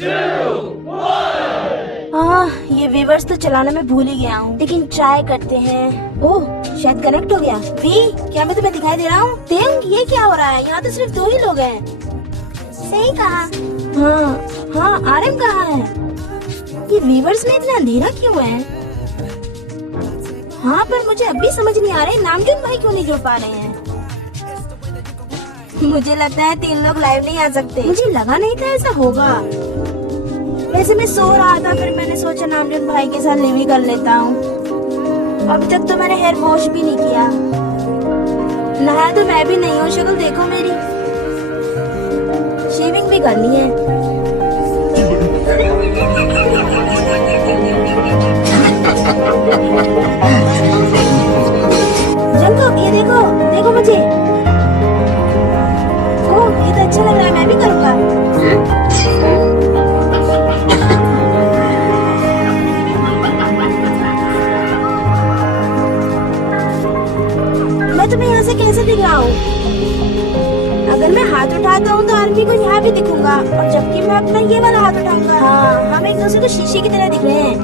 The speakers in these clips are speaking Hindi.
ये वीवर्स तो चलाने में भूल ही गया हूँ, लेकिन ट्राई करते हैं। ओह, शायद कनेक्ट हो गया। वी, क्या मैं तुम्हें दिखाई दे रहा हूँ? देंग, ये क्या हो रहा है? यहाँ तो सिर्फ 2 ही लोग हैं। सही कहा। हाँ, आरएम कहाँ है? ये वीवर्स में इतना अंधेरा क्यों है? हाँ, पर मुझे अब भी समझ नहीं आ रहे नामजोन भाई क्यों नहीं जुड़ पा रहे हैं। मुझे लगता है 3 लोग लाइव नहीं आ सकते। मुझे लगा नहीं था ऐसा होगा। वैसे मैं सो रहा था, फिर मैंने सोचा नामजोन भाई के साथ लिव ही कर लेता हूँ। अभी तक तो मैंने हेयर वॉश भी नहीं किया। नहाया तो मैं भी नहीं हूँ, शक्ल देखो मेरी। शेविंग भी करनी है। जंगो, ये देखो, देखो मुझे। ओह, ये तो अच्छा लग रहा है, मैं भी करूँगा। मैं तुम्हें यहाँ से कैसे दिख रहा हूँ? अगर मैं हाथ उठाता हूँ तो आर्मी को यहाँ भी दिखूंगा, और जबकि मैं अपना ये वाला हाथ उठाऊंगा। हाँ, हम एक दूसरे को शीशे की तरह दिख रहे हैं।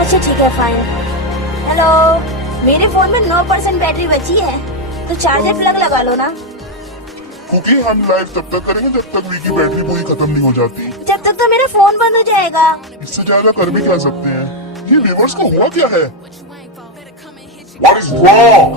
अच्छा ठीक है, फाइन। हेलो, मेरे फोन में 9% बैटरी बची है, तो चार्जर प्लग लगा लो ना। क्योंकि हम लाइव तब तक करेंगे जब तक वी की बैटरी पूरी खत्म नहीं हो जाती। जब तक तो मेरा फोन बंद हो जाएगा। इससे ज्यादा कर भी क्या सकते हैं? ये वीवर्स को हुआ क्या है? What is wrong?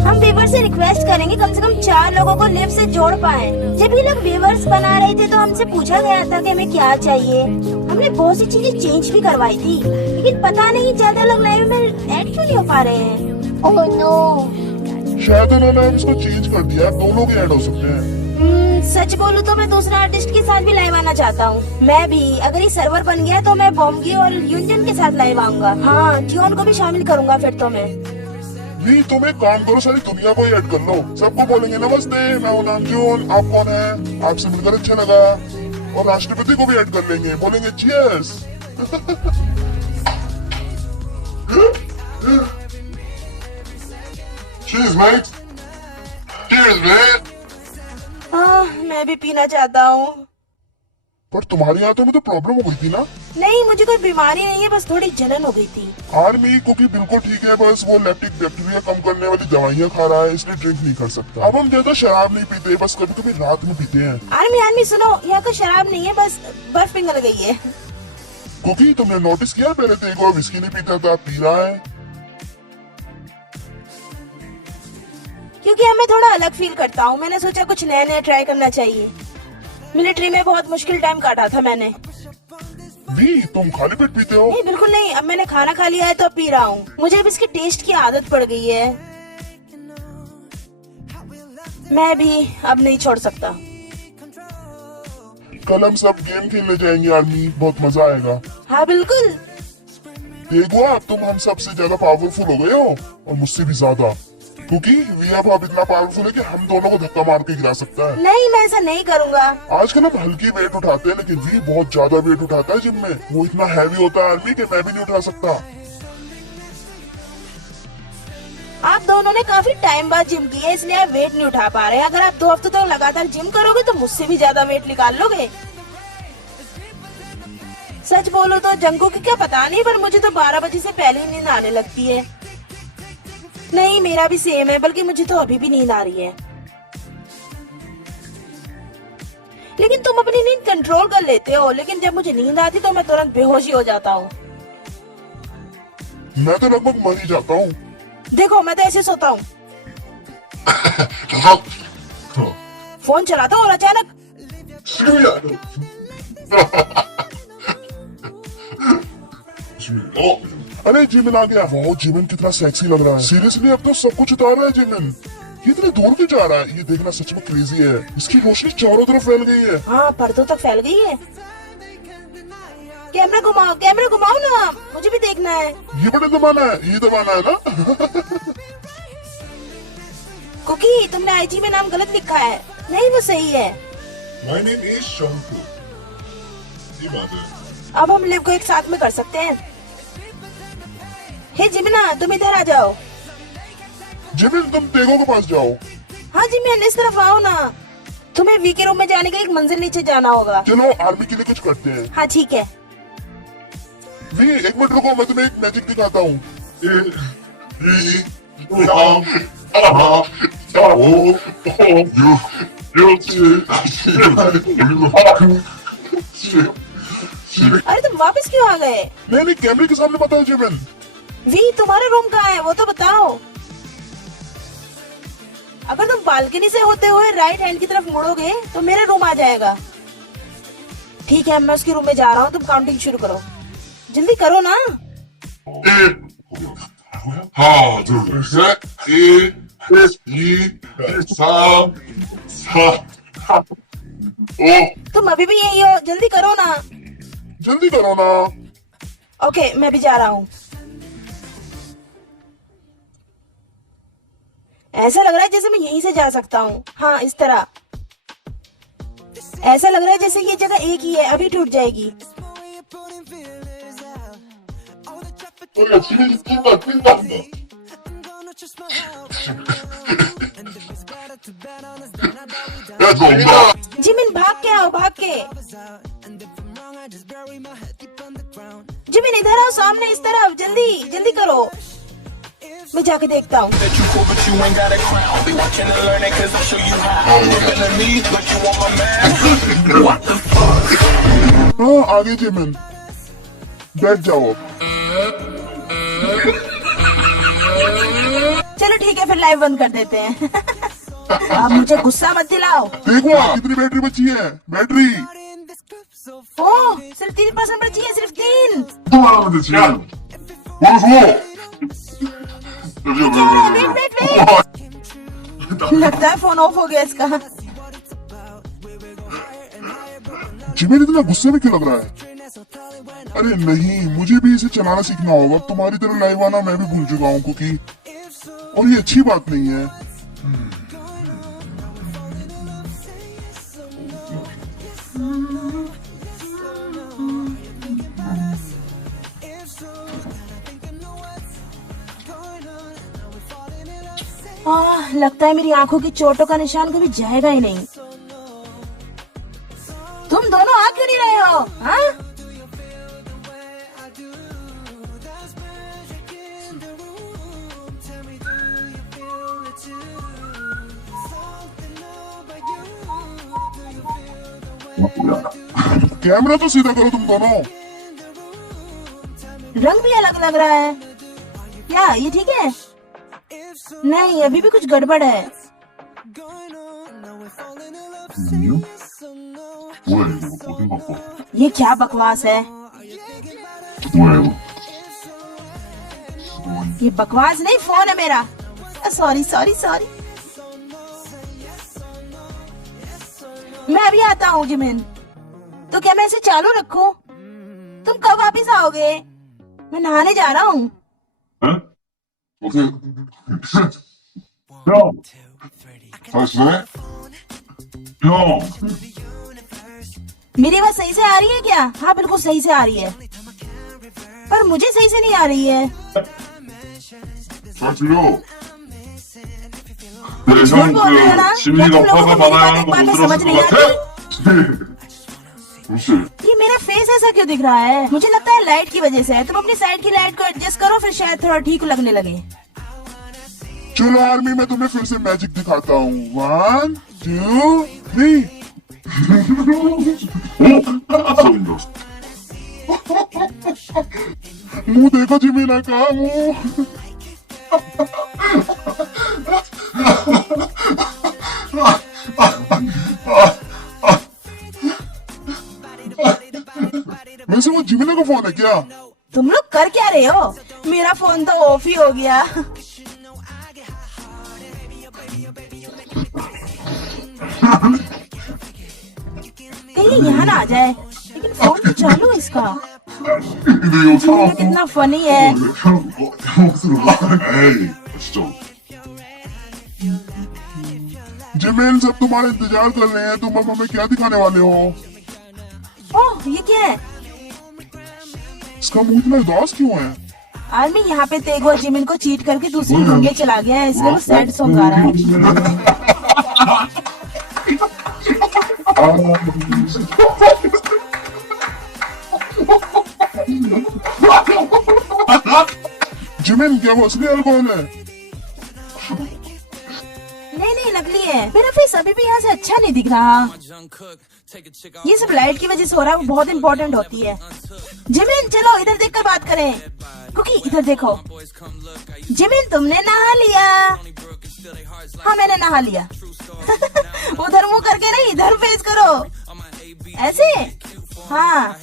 हम व्यूवर्स से रिक्वेस्ट करेंगे कम से कम 4 लोगों को लिव से जोड़ पाए। जब ये लोग व्यूवर्स बना रहे थे तो हमसे पूछा गया था कि हमें क्या चाहिए। हमने बहुत सी चीजें चेंज भी करवाई थी, लेकिन पता नहीं ज्यादा लोग लाइव में ऐड क्यों नहीं हो पा रहे हैं। ओह नो, शायद उन्होंने इसको चेंज कर दिया, 2 लोग ऐड हो सकते हैं। सच बोलूं तो मैं दूसरे आर्टिस्ट के साथ भी लाइव आना चाहता हूँ। मैं भी, अगर ये सर्वर बन गया तो मैं बॉम्बी और यूनियन के साथ लाइव आऊंगा। हाँ, ट्यून को भी शामिल करूंगा फिर तो मैं। नहीं, तुम एक काम करो, सारी दुनिया को ही ऐड कर लो। सबको बोलेंगे नमस्ते, मैं हूँ नामजोन, आप कौन है, आपसे मिलकर अच्छा लगा। और राष्ट्रपति को भी ऐड कर लेंगे, बोलेंगे cheers. Cheers, mate. Cheers, man. मैं भी पीना चाहता हूँ। पर तुम्हारे यहाँ तो मुझे प्रॉब्लम हो गई थी ना? नहीं, मुझे कोई बीमारी नहीं है, बस थोड़ी जलन हो गई थी। आर्मी कुकी बिल्कुल ठीक है, बस वो लैक्टिक बैक्टीरिया कम करने वाली दवाइयाँ खा रहा है, इसलिए ड्रिंक नहीं कर सकता। अब हम ज्यादा शराब नहीं पीते, बस कभी कभी रात में पीते हैं। आर्मी सुनो, यहाँ का शराब नहीं है, बस बर्फ पिघल गई है। कुकी, तुमने नोटिस किया पहले तो एक बार विस्की नहीं पीता था, पी रहा है। क्योंकि अब मैं थोड़ा अलग फील करता हूँ। मैंने सोचा कुछ नया नया ट्राई करना चाहिए। मिलिट्री में बहुत मुश्किल टाइम काटा था मैंने। भी तुम खाली पेट पीते हो? नहीं, बिल्कुल नहीं। अब मैंने खाना खा लिया है तो पी रहा हूँ। मुझे अब इसके टेस्ट की आदत पड़ गई है। मैं भी अब नहीं छोड़ सकता। कल हम सब गेम खेलने जाएंगे आर्मी, बहुत मजा आएगा। हाँ बिल्कुल। देखो, अब तुम हम सबसे ज्यादा पावरफुल हो गए हो, और मुझसे भी ज्यादा। क्योंकि वी अब इतना पावरफुल है कि हम दोनों को धक्का मार के गिरा सकता है। नहीं, मैं ऐसा नहीं करूँगा। आजकल हम हल्की वेट उठाते हैं, लेकिन वी बहुत ज्यादा वेट उठाता है जिम में। वो इतना हैवी होता है आर्मी कि मैं भी नहीं उठा सकता। आप दोनों ने काफी टाइम बाद जिम की है, इसलिए आप वेट नहीं उठा पा रहे हैं। अगर आप 2 हफ्ते तक लगातार जिम करोगे तो मुझसे भी ज्यादा वेट निकाल लोगे। सच बोलो तो जंगू की क्या पता नहीं, पर मुझे तो 12 बजे से पहले ही नींद आने लगती है। नहीं, मेरा भी सेम है, बल्कि मुझे तो अभी भी नींद आ रही है। लेकिन तुम अपनी नींद कंट्रोल कर लेते हो, लेकिन जब मुझे नींद आती तो मैं तुरंत बेहोश ही हो जाता हूँ। मैं तो लगभग मर ही जाता हूँ। देखो, मैं तो ऐसे सोता हूँ। फोन चलाता हूँ और अचानक अरे जिमिन आ गया। वाह, जिमिन कितना सेक्सी लग रहा है। सीरियसली अब तो सब कुछ उतार रहा है जिमिन। ये इतने दूर क्यों जा रहा है? ये देखना सच में क्रेजी है। इसकी रोशनी चारों तरफ फैल गई है। हाँ, पर्दों तक फैल गई है। कैमरा घुमाओ ना, मुझे भी देखना है। ये बटन दबाना है, ये दबाना है ना? कुकी, तुमने आईजी में नाम गलत लिखा है। नहीं, वो सही है। My name is शंकु। ये बात है। अब हम लिव को एक साथ में कर सकते हैं। हे जिमिना, तुम इधर आ जाओ। जिमिन, तुम तेगो के पास जाओ। हाँ जिमिन, इस तरफ आओ ना। तुम्हें वी के रूम में जाने के लिए एक मंजिल नीचे जाना होगा। चलो आर्मी के लिए कुछ करते हैं। हाँ ठीक है। वी, एक मिनट रुको, मैं तुम्हें एक मैजिक दिखाता हूँ। अरे तुम वापस क्यों आ गए? नहीं, कैमरे के सामने बताओ जिमिन। वी, तुम्हारा रूम कहाँ है वो तो बताओ। अगर तुम बालकनी से होते हुए राइट हैंड की तरफ मुड़ोगे तो मेरा रूम आ जाएगा। ठीक है, मैं उसके रूम में जा रहा हूँ, तुम काउंटिंग शुरू करो। जल्दी करो ना। 하나, 둘, 셋, 1, 2, 3, 4, 5. तुम अभी भी यही हो, जल्दी करो ना। जल्दी करो ना। ओके, मैं भी जा रहा हूँ। ऐसा लग रहा है जैसे मैं यहीं से जा सकता हूँ। हाँ, इस तरह। ऐसा लग रहा है जैसे ये जगह एक ही है, अभी टूट जाएगी। 야, 지금 뛴다. 야, 너 온다. जिमिन, भाग के आओ, भाग के। जिमिन, इधर आओ, सामने इस तरफ, जल्दी जल्दी करो। मैं जाके देखता हूँ। That you cool, but you ain't got a crown. Be watching and learning, cause I'll show you how. You're feeling me like you want my man. What the fuck? हाँ, आगे जिमिन, बैठ जाओ। चलो ठीक है, फिर लाइव बंद कर देते हैं। अब मुझे गुस्सा मत दिलाओ। देखो कितनी बैटरी बची है। बैटरी ओह, सिर्फ 3% बची है, सिर्फ 3। 또 하는데 지금. 뭐라서? लगता है फोन ऑफ हो गया इसका। जिमिन इतना गुस्से में क्यों लग रहा है? अरे नहीं, मुझे भी इसे चलाना सीखना होगा। तुम्हारी तरह लाइव आना मैं भी भूल चुका हूँ क्योंकि, और ये अच्छी बात नहीं है। लगता है मेरी आंखों की चोटों का निशान कभी जाएगा ही नहीं। तुम दोनों आ क्यों नहीं रहे हो? हाँ? कैमरा तो सीधा करो तुम दोनों। रंग भी अलग लग रहा है। क्या ये ठीक है? नहीं, अभी भी कुछ गड़बड़ है। 뭐야 이거 어딘 바꿔? ये क्या बकवास है? 뭐야 이거? ये बकवास नहीं, फोन है मेरा। Sorry sorry sorry. मैं अभी आता हूँ जिमिन। तो क्या मैं इसे चालू रखूं? तुम कब वापिस आओगे? मैं नहाने जा रहा हूँ। 응? 어떻게? 형, 잘 지내? 형, मेरी आवाज सही से आ रही है क्या? हाँ, बिल्कुल सही से आ रही है, पर मुझे सही से नहीं आ रही है। 잘 들려. 내 झूठ 형 बोल रहे हो ना? 그 क्या 심리가 तुम लोगों 화가 को मेरी 많아야 बात 하는 एक 거 बात 못 में समझ 들었을 नहीं 것 आती? 같아? 무시. ये मेरा फेस ऐसा क्यों दिख रहा है? मुझे लगता है लाइट की वजह से है। तुम अपनी साइड की लाइट को एडजस्ट करो, फिर शायद थोड़ा ठीक लगने लगे। चलो आर्मी, मैं तुम्हें फिर से मैजिक दिखाता हूँ। 1, 2, 3। 소리가. मुंह देखो जिमिना का मुंह। वैसे वो जिमिना का फोन है क्या? तुम लोग कर क्या रहे हो? मेरा फोन तो ऑफ ही हो गया। कहीं यहाँ ना आ जाए। लेकिन फोन तो चालू है इसका। 근데 이거 ये 사람 कितना फनी है। 에이 진짜 जिमिन सब तुम्हारा इंतजार कर रहे हैं, तुम अब हमें क्या दिखाने वाले हो? ओह ये क्या है? इसका मुंह इतना उदास क्यों है? आर्मी यहाँ पे तेगो जिमिन को चीट करके दूसरी रूम में चला गया है, इसलिए वो सैड सॉन्ग गा रहा है। जिमिन क्या वो असली अल्कोहल है? नहीं नहीं नकली है। मेरा फेस अभी भी यहाँ से अच्छा नहीं दिख रहा। ये सब लाइट की वजह से हो रहा है, वो बहुत इम्पोर्टेंट होती है। जिमिन चलो इधर देखकर बात करें। कुकी इधर देखो। जिमिन तुमने नहा लिया? हाँ मैंने नहा लिया। उधर मुंह करके नहीं, इधर फेस करो। ऐसे? हाँ।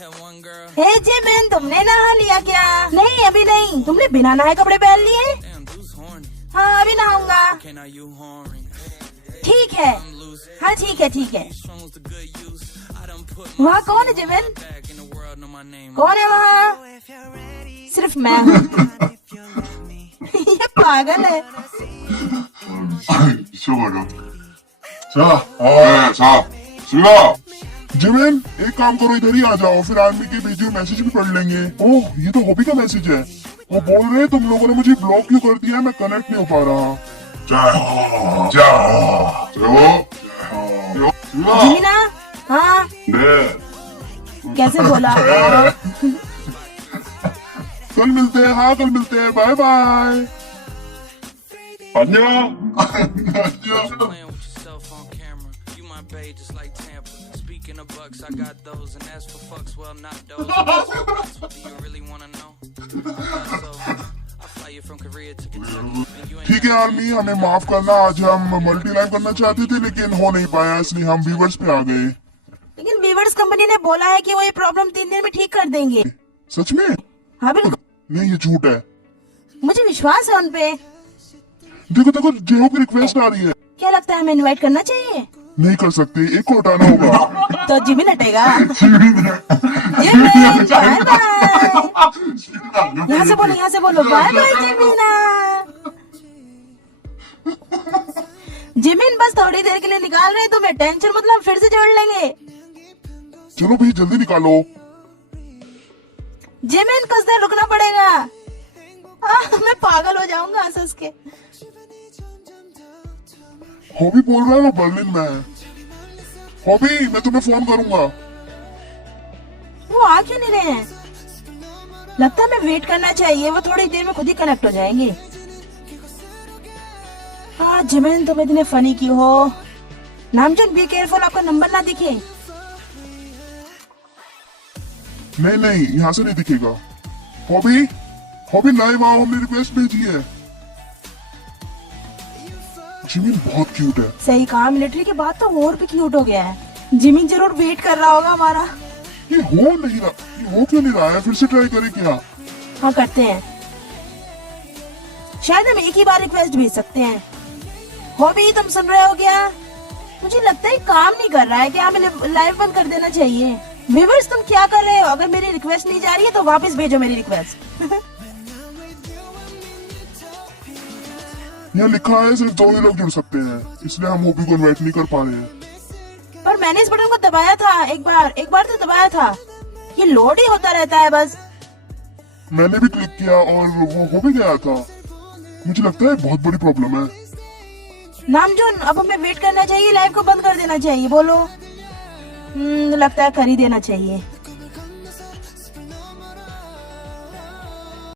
हे जिमिन तुमने नहा लिया क्या? नहीं अभी नहीं। तुमने बिना नहाए कपड़े पहन लिए? हाँ अभी नहाऊंगा। ठीक है। हाँ ठीक है ठीक है। वहाँ कौन है जिमिन? कौन है वहाँ? सिर्फ मैं हूँ। ये पागल है। 미쳐버려 자 지민아 जिमिन एक काम करो, इधर ही आ जाओ, फिर आर्मी के भेजे हुए मैसेज भी पढ़ लेंगे। ओह ये तो हॉबी का मैसेज है। वो बोल रहे हैं तुम लोगों ने मुझे ब्लॉक क्यों कर दिया, मैं कनेक्ट नहीं हो पा रहा। 자 지민아 जीना? हाँ 네 कैसे बोला? कल मिलते हैं, हाँ कल मिलते हैं, bye bye. 안녕 Playing with yourself on camera. You my bae just like Tampa. Speaking of bucks, I got those, and as for fucks, well not those. Do you really wanna know? So I fly you from Korea to Kentucky, and you ain't ठीक है आर्मी, हमें माफ करना, आज हम मल्टी लाइव करना चाहते थे लेकिन हो नहीं पाया, इसलिए हम व्यूवर्स पे आ गए। लेकिन वीवर्स कंपनी ने बोला है कि वो ये प्रॉब्लम 3 दिन में ठीक कर देंगे। सच में? हाँ बिल्कुल, नहीं ये झूठ है। मुझे विश्वास है उन पे। देखो देखो जेहो की रिक्वेस्ट आ रही है। क्या लगता है हमें इनवाइट करना चाहिए? नहीं कर सकते, एक को हटाना होगा। तो जिमिन हटेगा। Jimin bye bye. यहाँ से बोलो, यहाँ से बोलो बाय बाय जिमिना। जिमिन बस थोड़ी देर के लिए निकाल रहे हैं तुम्हें, टेंशन मतलब फिर से जोड़ लेंगे। चलो भाई जल्दी निकालो। जिमिन कुछ देर रुकना पड़ेगा। मैं पागल हो जाऊंगा हंस हंस के। हॉबी बोल रहा है वो बर्लिन में है। हॉबी मैं तुम्हें फोन करूंगा। वो आ क्यों नहीं रहे हैं? लगता है मैं वेट करना चाहिए, वो थोड़ी देर में खुद ही कनेक्ट हो जाएंगे। हाँ जिमिन तुम इतने फनी क्यों हो? नामजन बी केयरफुल, आपका नंबर ना दिखे। नहीं नहीं यहाँ से नहीं दिखेगा। हॉबी हॉबी लाइव आओ, हमने रिक्वेस्ट भेजी है। जिमिन बहुत क्यूट है। सही कहा, मिलिट्री के बाद तो और भी क्यूट हो गया है। जिमिन जरूर वेट कर रहा होगा हमारा। ये हो नहीं रहा, ये हो क्यों नहीं रहा है? फिर से ट्राई करें क्या? हाँ करते हैं, शायद हम एक ही बार रिक्वेस्ट भेज सकते हैं। हॉबी तुम सुन रहे हो क्या? मुझे लगता है काम नहीं कर रहा है, क्या हमें लाइव बंद कर देना चाहिए? व्यूअर्स तुम क्या कर रहे हो? अगर मेरी रिक्वेस्ट नहीं जा रही है तो वापस भेजो मेरी रिक्वेस्ट। यहाँ लिखा है सिर्फ 2 ही लोग जुड़ सकते हैं, इसलिए हम हॉबी को इनवाइट नहीं कर पा रहे हैं। पर मैंने इस बटन को दबाया था एक बार तो दबाया था। ये लोड ही होता रहता है बस। मैंने भी क्लिक किया और वो हो भी गया था। मुझे लगता है बहुत बड़ी प्रॉब्लम है। नामजून अब हमें वेट करना चाहिए, लाइव को बंद कर देना चाहिए? बोलो। लगता है कर ही देना चाहिए।